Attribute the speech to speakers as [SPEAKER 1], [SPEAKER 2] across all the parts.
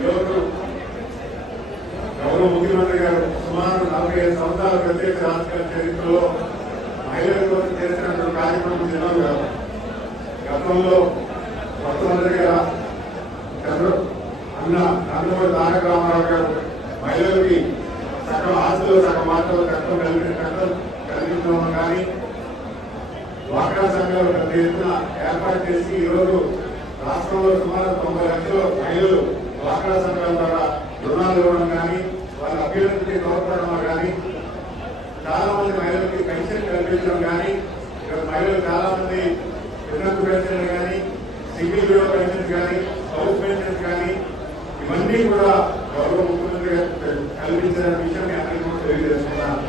[SPEAKER 1] ఈరోజు గౌరవ ముఖ్యమంత్రి గారు? సుమారు నలభై ఐదు సంవత్సరాల ప్రత్యేక రాజకీయ చరిత్రలో మహిళల కోసం చేసినటువంటి కార్యక్రమం జనాలు కాదు. గతంలో మొట్టమొదటి గారు అన్న నందమూరి తారక రామారావు గారు మహిళలకి సగం ఆస్తులు సగం మాటలు కష్టం కలిగిన కష్టం కలిగించడం కానీ డ్వాక్రా సంఘాలు పెద్ద ఎత్తున ఏర్పాటు చేసి ఈరోజు రాష్ట్రంలో సుమారు తొంభై లక్షల మహిళలు డ్వాక్రా సంఘాల ద్వారా రుణాలు ఇవ్వడం కానీ వాళ్ళ అభ్యర్థులకి తోడ్పడడం కానీ చాలా మంది మహిళలకి పెన్షన్ కల్పించడం కానీ ఇక్కడ మహిళలు చాలా మంది విన్నపు పెన్షన్లు కానీ సింగిల్ పెన్షన్ కానీ హౌస్ పెన్షన్ కానీ ఇవన్నీ కూడా గౌరవ ముఖ్యమంత్రి గారు కల్పించిన విషయం మీ అందరికీ కూడా తెలియజేస్తున్నాను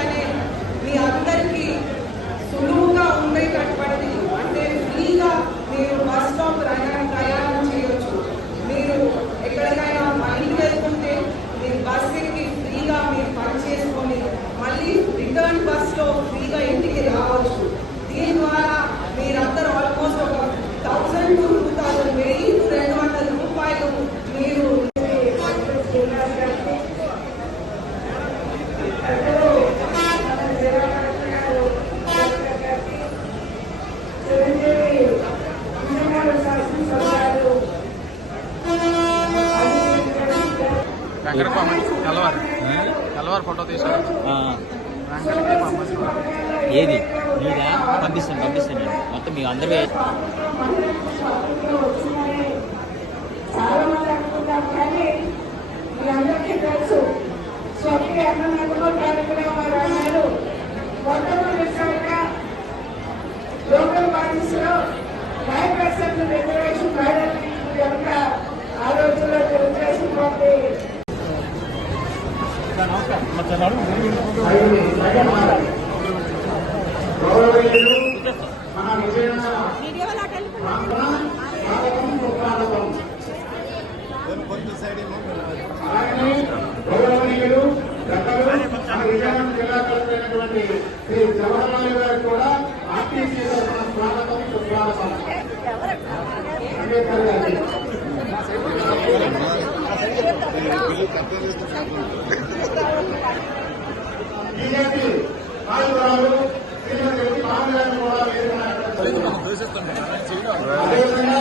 [SPEAKER 2] అనే మీ అందరికీ సులువుగా ఉండేటటువంటి అంటే ఫ్రీగా మీరు బస్ స్టాప్ ప్రయాణం ప్రయాణం చేయొచ్చు. మీరు ఎక్కడికైనా మైండ్ వెళ్తుంటే మీరు బస్ ఎక్కి ఫ్రీగా మీరు పని చేసుకొని మళ్ళీ రిటర్న్ బస్లో ఫ్రీగా ఇంటికి రావచ్చు. దీని ద్వారా
[SPEAKER 3] తెల్లవారు. తెల్లవారు ఫోటో తీసాను
[SPEAKER 4] ఏది? నీదా పంపిస్తాను పంపిస్తాను నేను. మొత్తం మీ అందరూ
[SPEAKER 5] మీ అందరికీ తెలుసు.
[SPEAKER 1] శ్రీ జవహర్లాల్ గారికి కూడా ఆర్టీసీ తరఫున స్వాగతం సుస్వాగతం అంబేద్కర్ గారికి బీజేపీ నాయకురాలు శ్రీమతి రెడ్డి పావని కూడా అదేవిధంగా